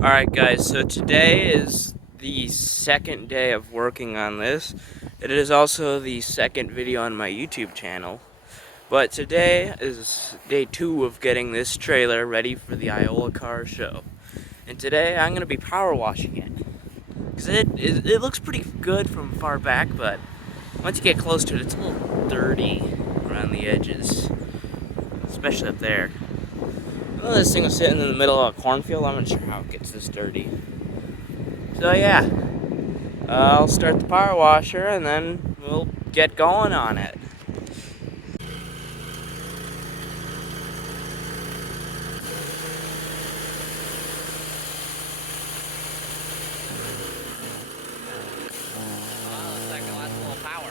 Alright guys, so today is the second day of working on this. It is also the second video on my YouTube channel. But today is day 2 of getting this trailer ready for the Iola car show. And today I'm going to be power washing it. Because it looks pretty good from far back, but once you get close to it, it's a little dirty around the edges. Especially up there. Well, this thing was sitting in the middle of a cornfield. I'm not sure how it gets this dirty. So yeah, I'll start the power washer and then we'll get going on it. Looks like it lost a little power.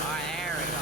Alright, there we go.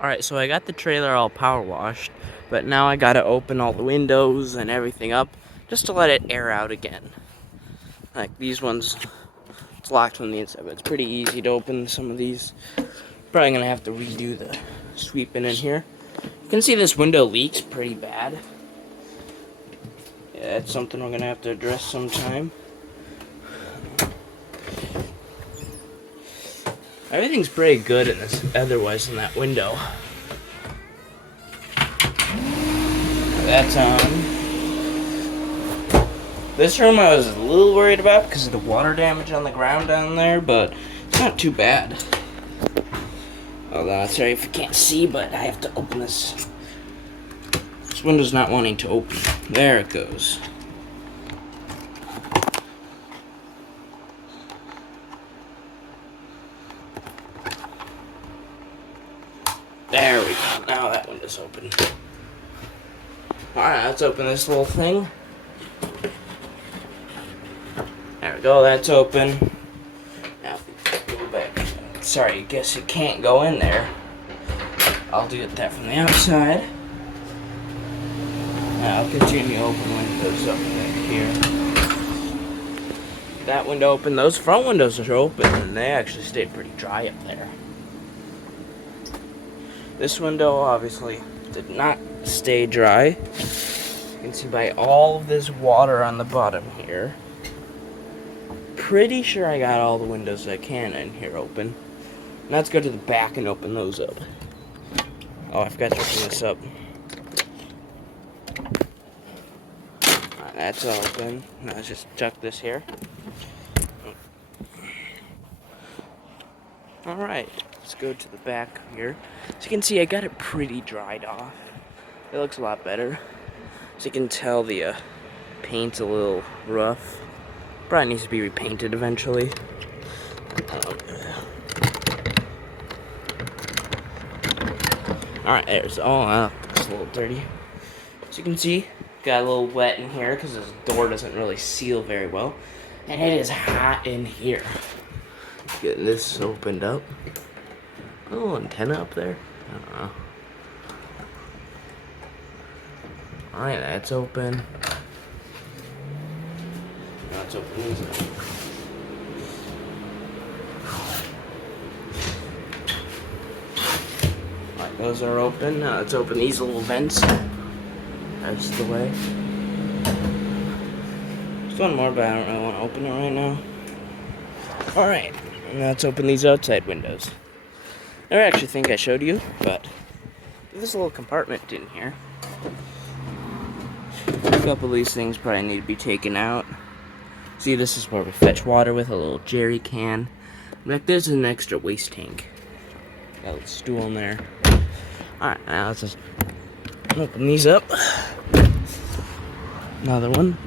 Alright, so I got the trailer all power washed, but now I gotta open all the windows and everything up just to let it air out again. Like these ones, it's locked from the inside, but it's pretty easy to open some of these. Probably gonna have to redo the sweeping in here. You can see this window leaks pretty bad. Yeah, that's something we're gonna have to address sometime. Everything's pretty good in this, otherwise in that window. That's on. This room I was a little worried about because of the water damage on the ground down there, but it's not too bad. Hold on, sorry if you can't see, but I have to open this. This window's not wanting to open. There it goes. There we go. Now that window's open. Alright, let's open this little thing. There we go, that's open. Now, go back. Sorry, I guess it can't go in there. I'll do that from the outside. Now I'll continue to open windows up back here. That window open, those front windows are open, and they actually stayed pretty dry up there. This window obviously did not stay dry. You can see by all of this water on the bottom here. Pretty sure I got all the windows I can in here open. Now let's go to the back and open those up. Oh, I forgot to open this up. Alright, that's open. Now let's just chuck this here. Alright, let's go to the back here. So you can see I got it pretty dried off. It looks a lot better. So you can tell the paint's a little rough. Probably needs to be repainted eventually. Alright, there's, oh, it's a little dirty. As you can see, got a little wet in here because this door doesn't really seal very well. And it is hot in here. Getting this opened up. A little antenna up there. I don't know. Alright, that's open. Now it's open. Alright, those are open. Now let's open these little vents. That's the way. There's one more, but I don't really want to open it right now. Alright, now let's open these outside windows. I actually think I showed you, but there's a little compartment in here. A couple of these things probably need to be taken out. See, this is where we fetch water with a little jerry can. Back there's an extra waste tank. Got a little stool in there. Alright, now let's just open these up. Another one.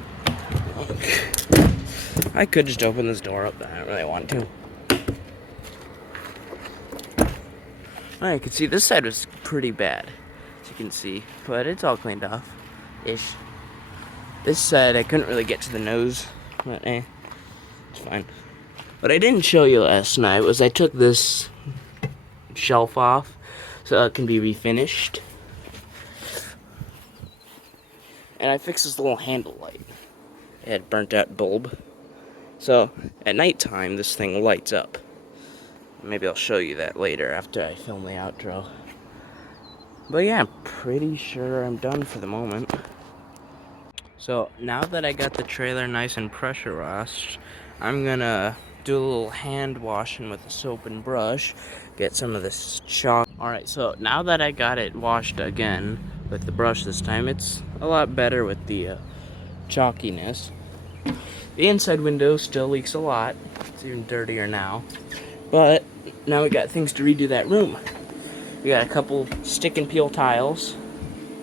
Okay. I could just open this door up, but I don't really want to. Alright, you can see this side was pretty bad, as you can see, but it's all cleaned off. Ish. This side, I couldn't really get to the nose, but it's fine. What I didn't show you last night was I took this shelf off so it can be refinished. And I fixed this little handle light. It had burnt out bulb. So, at nighttime, this thing lights up. Maybe I'll show you that later after I film the outro. But yeah, I'm pretty sure I'm done for the moment. So, now that I got the trailer nice and pressure washed, I'm gonna do a little hand washing with a soap and brush. Get some of this chalk. Alright, so now that I got it washed again with the brush this time, it's a lot better with the chalkiness. The inside window still leaks a lot. It's even dirtier now. But now we got things to redo that room. We got a couple stick and peel tiles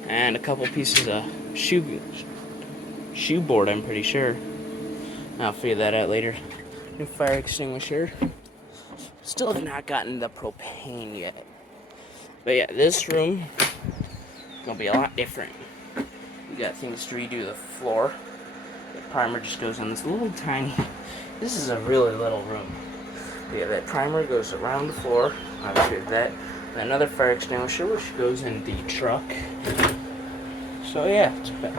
and a couple pieces of shoe board, I'm pretty sure. I'll figure that out later. New fire extinguisher. Still have not gotten the propane yet. But yeah, this room is gonna be a lot different. We got things to redo the floor. The primer just goes in this little tiny. This is a really little room. Yeah, that primer goes around the floor. I'll show that. And another fire extinguisher, which goes in the truck. So yeah, it's been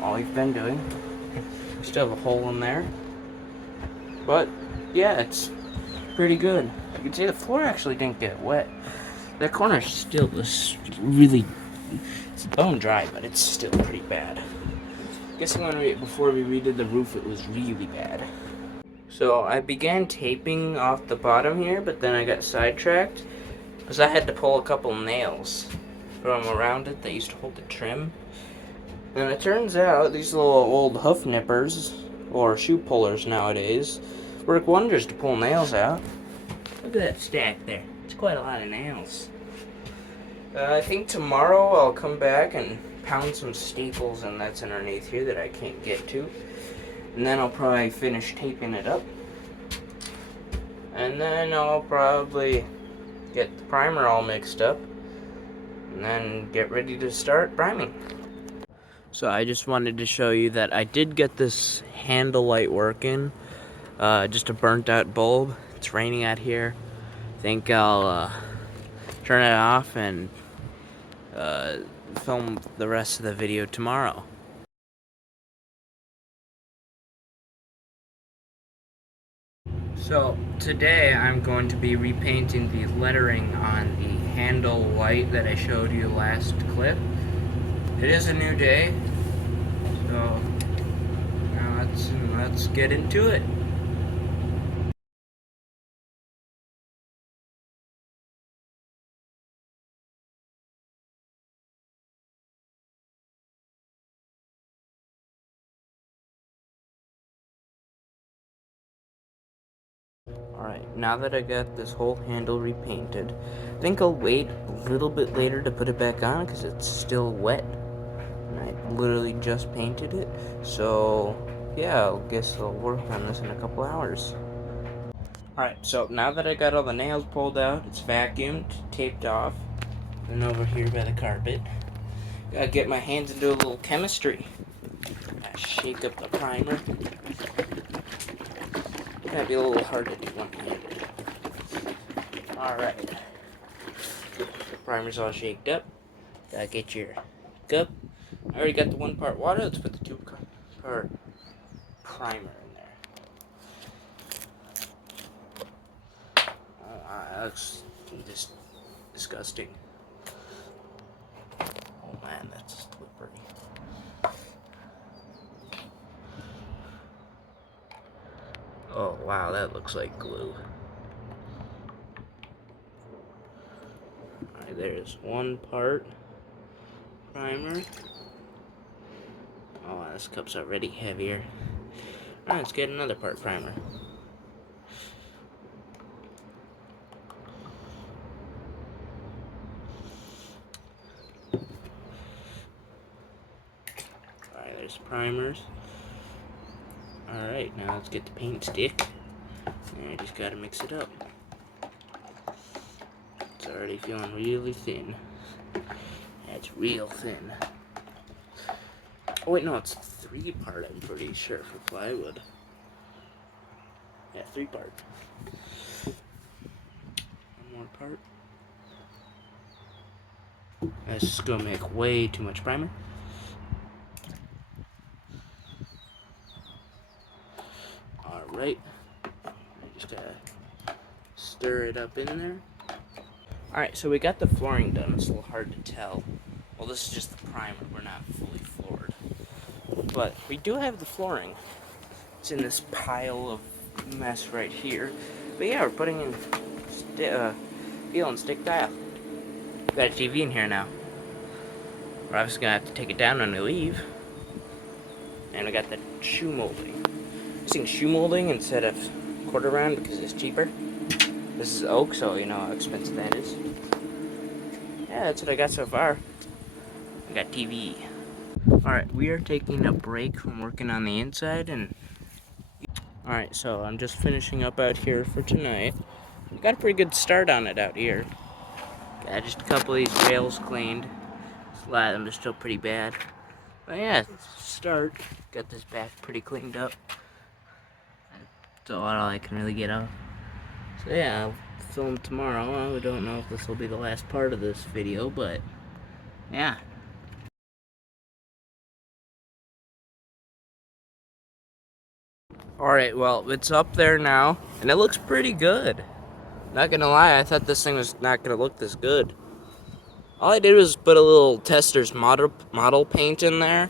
all we've been doing. Still have a hole in there. But yeah, it's pretty good. You can see the floor actually didn't get wet. That corner still was really, it's bone dry, but it's still pretty bad. Guessing before we redid the roof, it was really bad. So I began taping off the bottom here, but then I got sidetracked because I had to pull a couple nails from around it that used to hold the trim. And it turns out these little old hoof nippers, or shoe pullers nowadays, work wonders to pull nails out. Look at that stack there. It's quite a lot of nails. I think tomorrow I'll come back and pound some staples and that's underneath here that I can't get to. And then I'll probably finish taping it up. And then I'll probably get the primer all mixed up. And then get ready to start priming. So I just wanted to show you that I did get this handle light working. Just a burnt out bulb. It's raining out here. I think I'll turn it off and film the rest of the video tomorrow. So today I'm going to be repainting the lettering on the handle light that I showed you last clip. It is a new day, so now let's get into it. Alright, now that I got this whole handle repainted, I think I'll wait a little bit later to put it back on because it's still wet. And I literally just painted it, so yeah, I guess I'll work on this in a couple hours. Alright, so now that I got all the nails pulled out, it's vacuumed, taped off, and over here by the carpet. Gotta get my hands into a little chemistry. Gotta shake up the primer. Gotta be a little hard to do one-handed. Alright. The primer's all shaked up. Gotta get your cup. I already got the 1 part water. Let's put the 2 part primer in there. Oh, that looks just disgusting. Oh man, that's slippery. Oh wow, that looks like glue. Alright, there's 1 part primer. Oh wow, this cup's already heavier. Alright, let's get another part primer. Alright, there's primers. Alright, now let's get the paint stick. And I just gotta mix it up. It's already feeling really thin. That's real thin. Oh wait, no, it's 3 part, I'm pretty sure, for plywood. Yeah, 3 part. 1 more part. That's just gonna make way too much primer. Alright. Just gotta stir it up in there. Alright, so we got the flooring done. It's a little hard to tell. Well, this is just the primer. We're not fully floored. But we do have the flooring. It's in this pile of mess right here. But yeah, we're putting in peel and stick tile. Got a TV in here now. We're obviously gonna have to take it down when we leave. And I got the shoe molding. I'm using shoe molding instead of quarter round because it's cheaper. This is oak, so you know how expensive that is. Yeah, that's what I got so far. I got TV. Alright, we are taking a break from working on the inside, and alright, so I'm just finishing up out here for tonight. We got a pretty good start on it out here. Got just a couple of these rails cleaned. A lot of them are still pretty bad. But yeah, start. Got this back pretty cleaned up. That's all I can really get off. So yeah, I'll film tomorrow. I don't know if this will be the last part of this video, but yeah. Alright, well, it's up there now, and it looks pretty good. Not gonna lie, I thought this thing was not gonna look this good. All I did was put a little tester's model paint in there.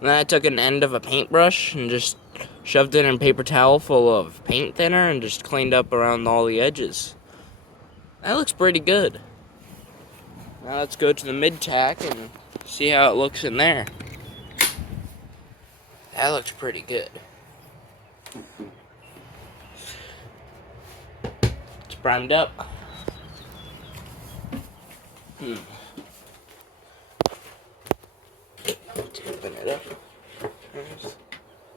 And then I took an end of a paintbrush and just shoved it in a paper towel full of paint thinner and just cleaned up around all the edges. That looks pretty good. Now let's go to the mid-tack and see how it looks in there. That looks pretty good. It's primed up. Tipping it up.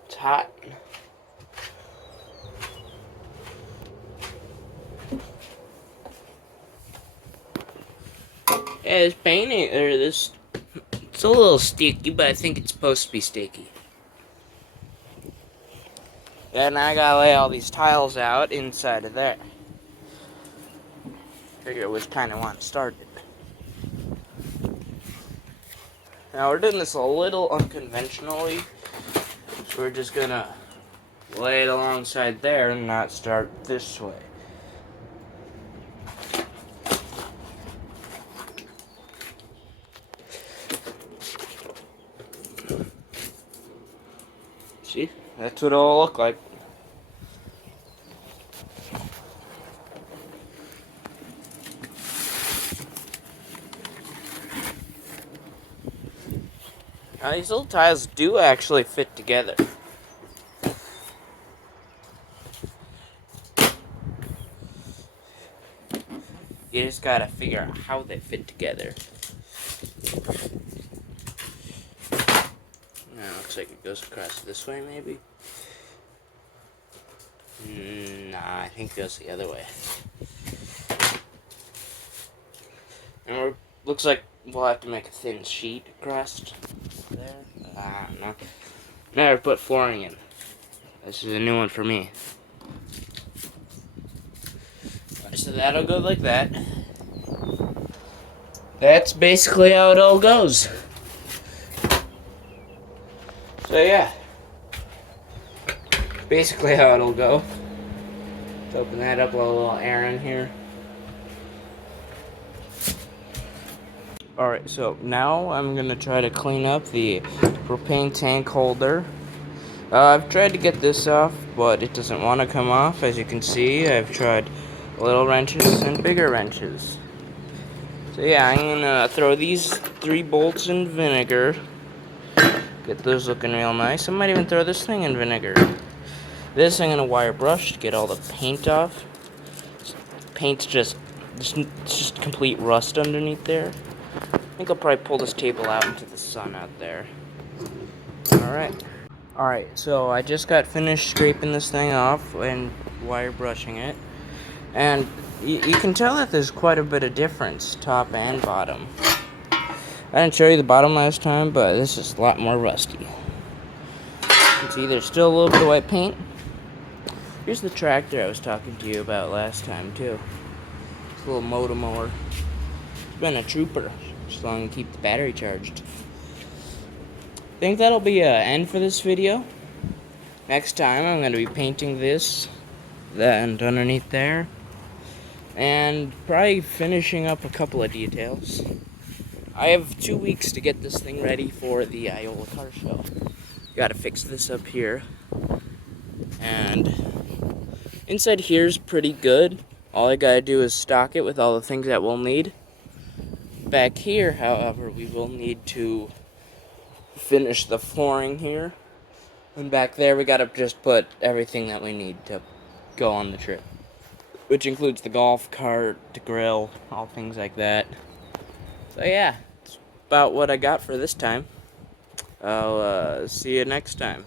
It's hot. Yeah, this painting, or this, it's a little sticky, but I think it's supposed to be sticky. Yeah, now I gotta lay all these tiles out inside of there. Figure which kind I want to start it. Now we're doing this a little unconventionally, so we're just gonna lay it alongside there and not start this way. See? That's what it'll look like. Now these little tiles do actually fit together. You just gotta figure out how they fit together. looks like it goes across this way, maybe? Nah, I think it goes the other way. And looks like we'll have to make a thin sheet across there. I don't know. Never put flooring in. This is a new one for me. So that'll go like that. That's basically how it all goes. So yeah. Basically how it'll go. Let's open that up, a little air in here. Alright, so now I'm going to try to clean up the propane tank holder. I've tried to get this off, but it doesn't want to come off. As you can see, I've tried little wrenches and bigger wrenches. So yeah, I'm going to throw these 3 bolts in vinegar. Get those looking real nice. I might even throw this thing in vinegar. This I'm going to wire brush to get all the paint off. Paint's just complete rust underneath there. I think I'll probably pull this table out into the sun out there. Alright, so I just got finished scraping this thing off and wire brushing it. And you can tell that there's quite a bit of difference, top and bottom. I didn't show you the bottom last time, but this is a lot more rusty. You can see there's still a little bit of white paint. Here's the tractor I was talking to you about last time, too. It's a little motor mower. It's been a trooper, just long to keep the battery charged. I think that'll be an end for this video. Next time I'm going to be painting this, that, and underneath there. And probably finishing up a couple of details. I have 2 weeks to get this thing ready for the Iola car show. Gotta fix this up here. And inside here's pretty good. All I gotta do is stock it with all the things that we'll need. Back here, however, we will need to finish the flooring here. And back there, we gotta just put everything that we need to go on the trip. Which includes the golf cart, the grill, all things like that. So yeah, that's about what I got for this time. I'll see you next time.